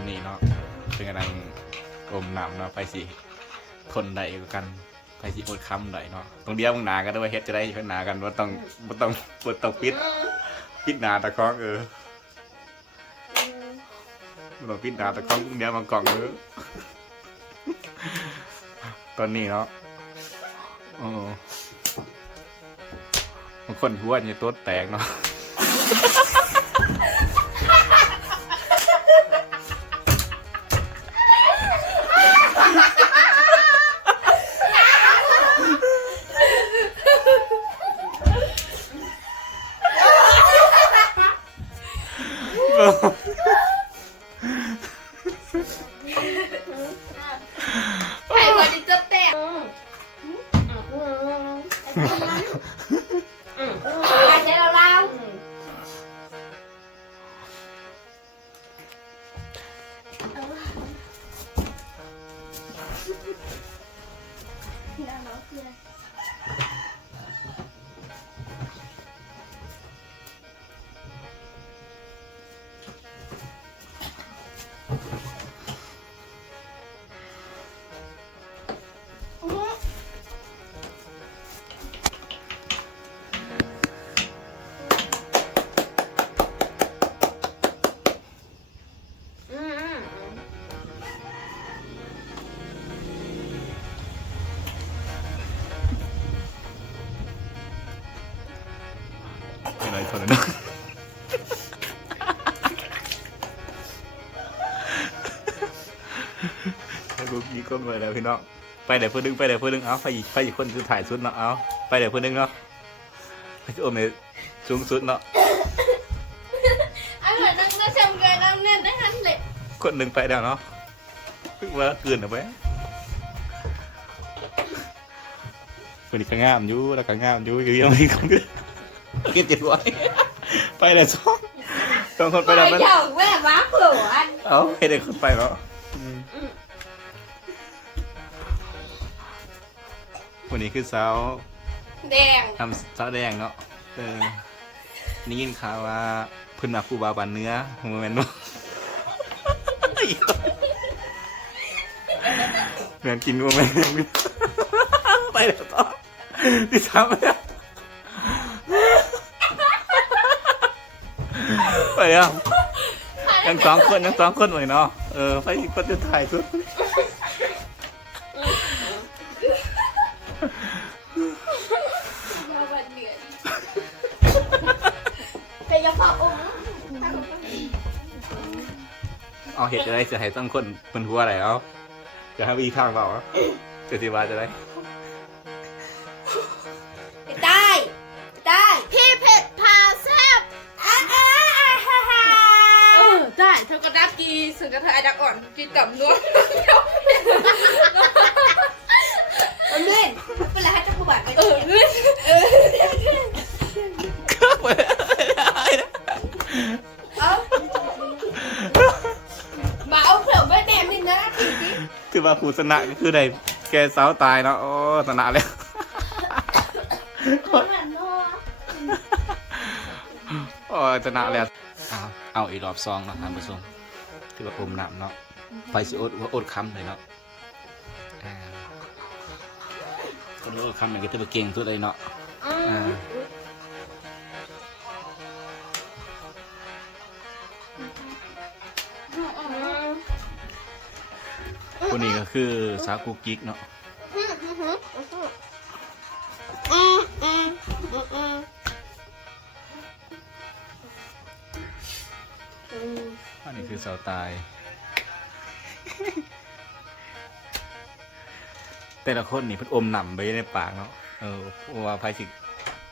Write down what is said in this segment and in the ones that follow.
อนนี้เนาะเป็นกำลังอมน้ำเนาะไปสิคนใดกันไปสิอดคำใดเนาะตรงเดียวมึงหนากันด้วยเฮ็ดจะได้เฮ็ดหนากันว่าต้องว่าต้องว่าต้องปิดปิดหนาตะคองเออบ่ต้องปิดหนาตะคองเดียวมันกล่องเออตอนนี้เนาะโอ้บางคนหัวเนี่ยตัวแตกเนาะ อะ ไรคนละเนาะให้พวกนี้ก็ไปแล้วพี่น้องไปเดี๋ยวเพื่อนดึงไปเดี๋ยวเพื่อนดึงเอาไปอีกไปอีกคนคือถ่ายสุดเนาะเอาไปเดี๋ยวเพื่อนดึงเนาะไปโอมเนี่ยสูงสุดเนาะไอ้เหมือนนั่งก็ชมกันนั่งเล่นได้ทันเลยคนหนึ่งไปแล้วเนาะว่าเกินเอาไปคนนี้ก็งามอยู่แล้วก็งามอยู่อยู่ยังไม่คน เดียวเก็บเจ็ดร้อยไปเลยสองสองคนไปแล้วไปเจ้าแม่ว้าเผื่ออันเอาให้เด็กคนไปเนาะวันนี้คือสาวแดงทำสาวแดงเนาะเออนี่ยินข่าวว่าเพิ่นมาคูบาบันเนื้อโมเมนต์บ่เหมือนกินโมเมนต์ไปแล้วต่อที่สามแล้ว ไปแล้วยังสองคนยังสองคนเลยเนาะเออไปกคนจะถ่ายสุดยาวันเอยแต่อย่าพออุ้มเอาเห็ดจะได้จะให้ต้องคนเป็นหัวอะไรเอาจะให้วีข้างเปล่าจะสิว่าจะได้ ก็ดักกีสึงกับเธอไอ้ดักอ่อนกินกับนวลมันเล่นเป็นไรให้เจ้าผู้บ่าวไปเอเล่อนเออเอามาเอาเผื่อไว้แดมนี่นะทีนี้คือว่าผู้ชนะก็คือได้แกสาวตายเนาะโอ้ชนะแล้วเหมือนนัวโอ้ชนะแล้วเอาเอาอีกรอบซองเนาะท่านผู้ชม ที่ว่าอมน้ำเนาะไปสิอดว่าอดคำเลยเนาะอ่าคนอดคำเนี่ยก็จะไปเก่งสุดเลยเนาะอ่าคนนี้ก็คือสาวกุ๊กกิ๊กเนาะ อันนี้คือสาวตาย แต่ละคนนี่เพิ่นอมหนำไปในปากเนาะเออเพราะว่าไพสิ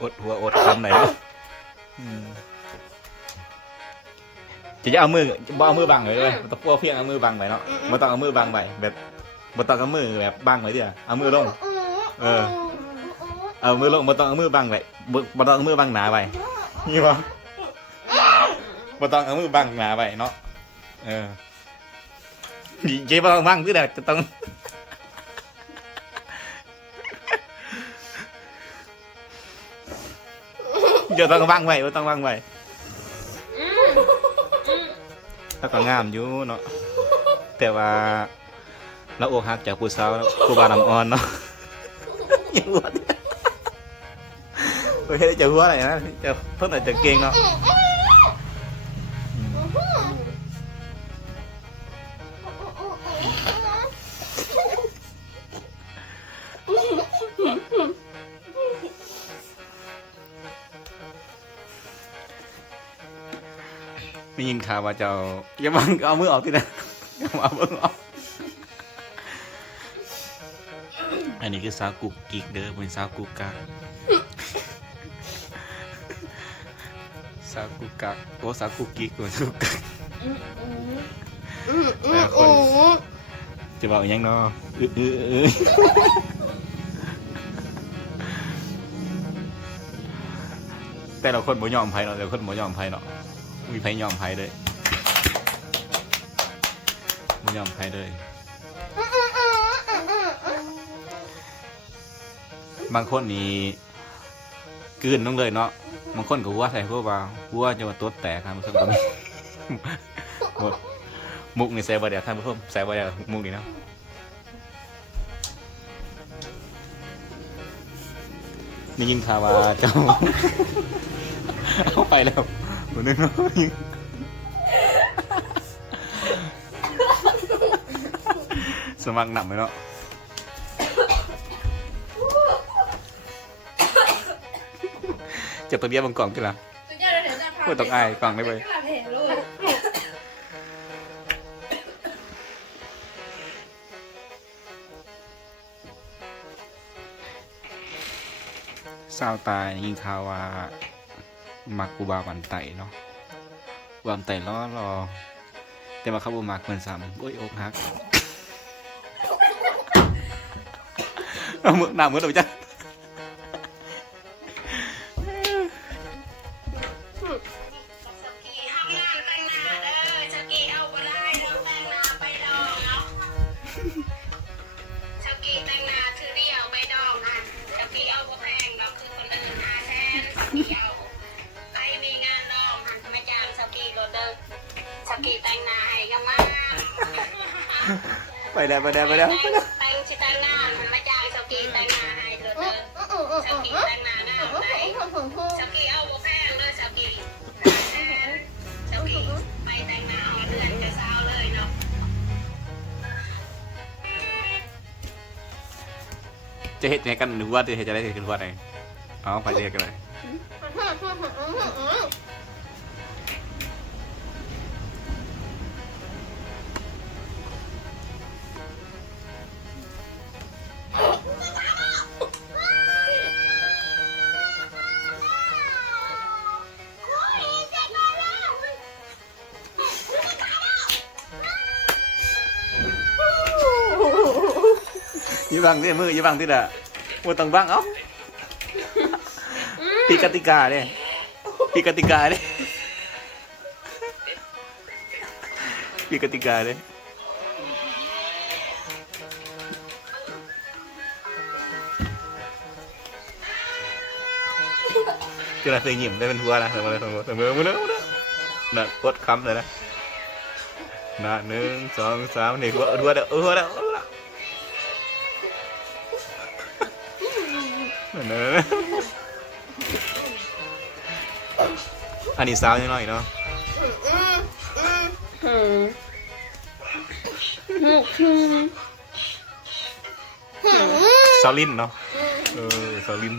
อดหัวอดคำไหนอยเนาะอืมจะจะเอามือบ่เอามือบังไว้เลยมันต้องกลัวเพียงเอามือบังไว้เนาะมันต้องเอามือบังไว้แบบมันต้องเอามือแบบบังไว้เดียวเอามือลง เออ เอามือลงมันต้องเอามือบังไว้บ่บ่ต้องเอามือบังหนาไว้นี่บ่บ่ต้องเอามือบังหนาไว้เนาะ เออเจ๊บ่ต้องบังคือแต่จะต้องเดี๋ยวต้องบังไว้บ่ต้องบังไว้อืมอืมแล้วก็งามอยู่เนาะอแต่ว่าเราอกหักจากผู้สาวผู้บาวน้ำอ่อนเนาะอย่าหัวดิไม่ได้จะหัวอะไรนะจะเพิ่งแต่จะเก่งเนาะ ม่ยินข่าวว่าเจ้าอย่าบังเอามือออกทีนะอย่าเอามือออก อันนี้คือสาวกุกกิกเด้อเป็นสาวกุกกักสาวกุกกักโอ้สาวกุกกิกเป็นสาวกุกกักแต่ละคนจะบอกยังเนาะอื้ออื้ออื้อแต่ละคนบ่ยอมไผเนาะแต่ละคนบ่ยอมไผเนาะ มีไผยอมไผเลยบ่ยอมไผเลย บางคนนี่กลืนลงเลยเนาะ บางคนก็หัวใส่พวกว่าหัวจะมาตัวแตกครับทุกคนหมดมุกนี่ใส่บ่ได้ท่านผู้ชมใส่บ่ได้มุกนี่เนาะนี่ยิงข่าวว่าเจ้าเอาไปแล้ว คนนึงเนาะยิงสมัครหนักไหมเนาะเจ็บตัวเดียวบนกล่องกันละตัวใหญ่เราเห็นหน้าผากพูดต้องอายฟังได้เว้ยกระเพงเลยสาวตายยิงข่าวว่า มักกูบาวันไตเนาะวันไตล้อรอ แต่มาเขาบ่มักเหมือนซ้ำโอ้ยอกหักเอามือหน้ามือเราจ้ะ จะเห็นยังไงกันหรือว่าจะเห็นจะได้เห็นกันว่าไงเอาไปเรียกกันเลย อยี่บังที่มืออยี่บังที่ละว่าต้องบังเอ้าปีกติกาเนี่ยปีกติกาเนี่ยปีกติกาเนี่ยคือเราเคยยิ้มได้เป็นทัวนะเสมอเสมอเสมอเมื่อเนอะมือเนอน่ะกดคำเลยนะน่ะหนึ่งสองสามนี่ทัวทัวเด้อเออทัวเด้อ เออนั่นนะอันนี้สาวน้อยเนาะสาวลินเนาะ เออสาวลิน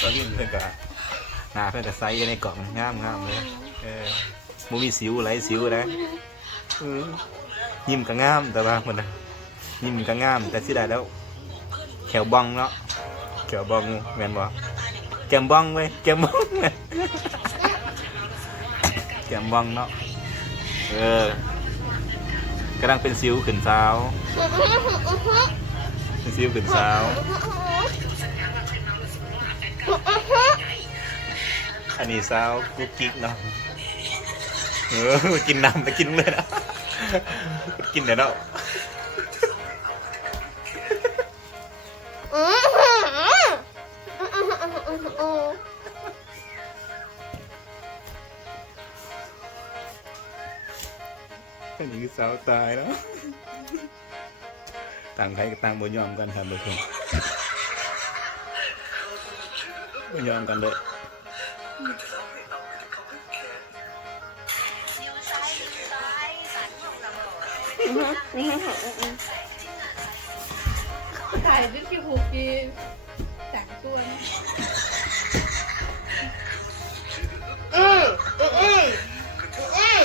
สาวลินเพื่อนกะหน้าเพื่อนกะไซส์ในกล่องงามงามเลย เออบ่มีสิวไรสิวนะเออยิ้มก็งามแต่ว่าคนนะยิ้มก็งามแต่สิได้แล้ว แขวบองเนาะแขวบองแม่นบ่แกมบองเว้ยแกมบองแกมบองเนาะเออกำลังเป็นซิวขึ้นสาวเป็นซิวขึ้นสาวอันนี้สาวกุ๊กกิ๊กเนาะเออกินน้ำไปกินเลยนะกินเดี๋ยวเนาะ อันนี้คือสาวตายแล้วต่างใค รก็ต่างบ่ยอมกันครับทุกคนบ่ยอมกันเลยถ่ายด้วยที่หูกีแต่งตัวนะอืมอืมอืมอืม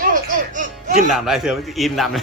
อืมอืมอืมกินน้ำไรเสือมันจะอิ่มน้ำเลย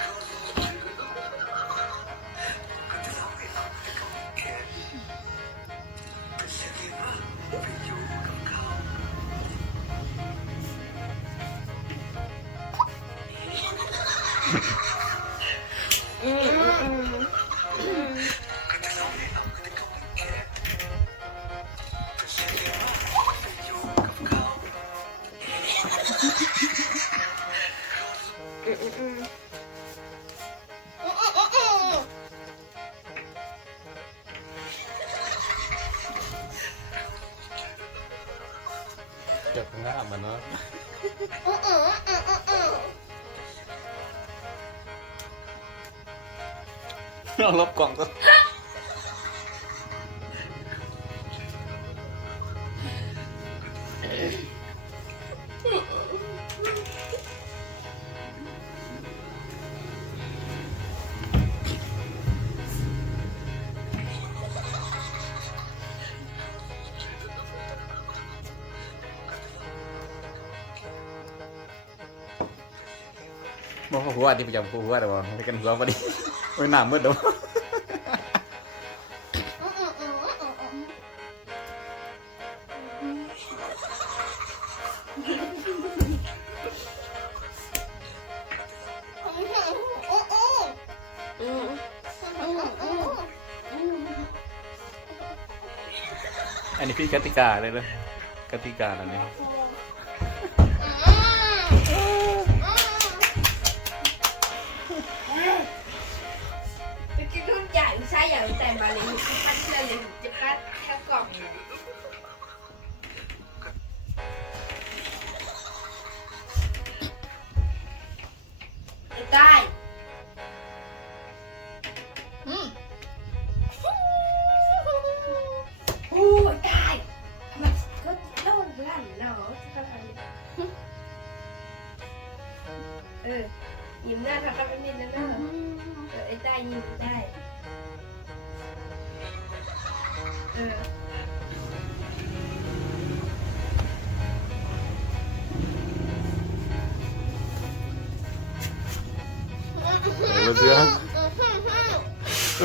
เจ็บง่ามมันเนาะเอาลบกล่องก็ บอกว่าหัวที่ประจำหัวแต่ว่าไม่กันหัวพอดีไม่หนามืดเดี๋ยวอันนี้คือกติกาเลยเลยกติกาอันนี้ไ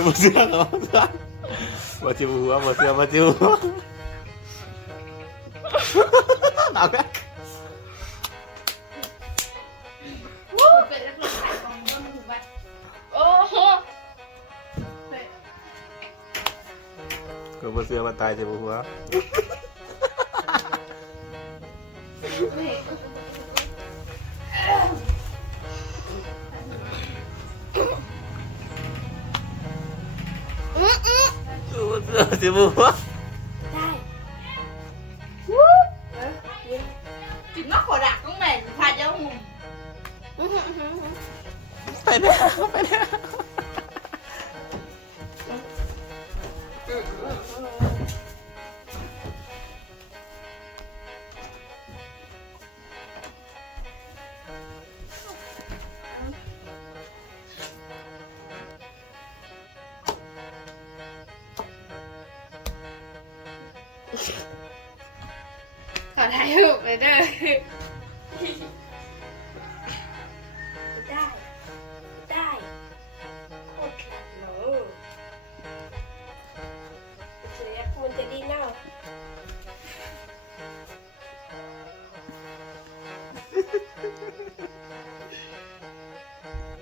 มาเสือมาเสือมาจิบหัวมาเสือมาจิบหัวหนาแค่เป็นนักลงขายของบนหูบัตรโอ้โหก็มาเสือมาตายจิบหัวอื สือจิบหัวได้จิบนอกขอดักต้องแม่พาเจ้าหุ่มอืมอืมอืมไปแล้วไปแล้ว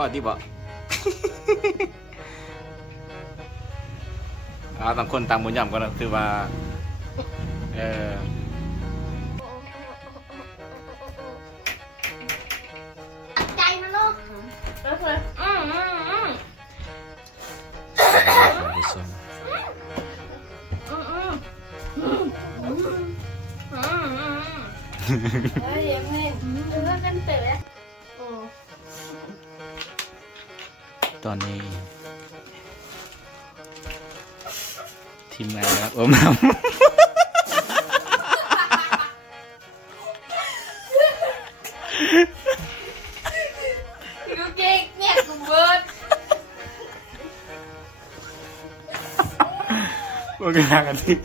อที่บอกเอาต่างคนต่างบุญยำกันนะคือว่า เออใจมันเนาะเออเพื่อนอืมอืมอืมอืมอืมอืมอืม ตอนนี้ ทีมงานนะครับโอมน้กูเก่งเนี่ยกูเบิร์ดำโอเคกันที่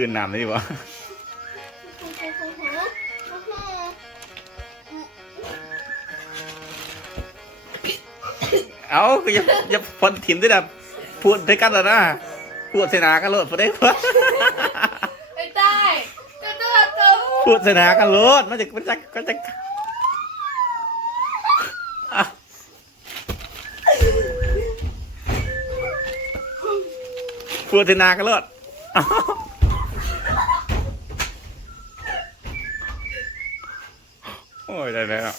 คืนน้ำได้ดีวะเอาคืออย่าอย่าพนถิ่มด้วยนะพูดด้วยกันแล้วนะพูดเสนากันโลดพูดได้ปะไม่ได้ก็ตัวตัวพูดเสนากันโลดมันจะมันจะมันจะพูดเสนากันโลดอ้า แล้ว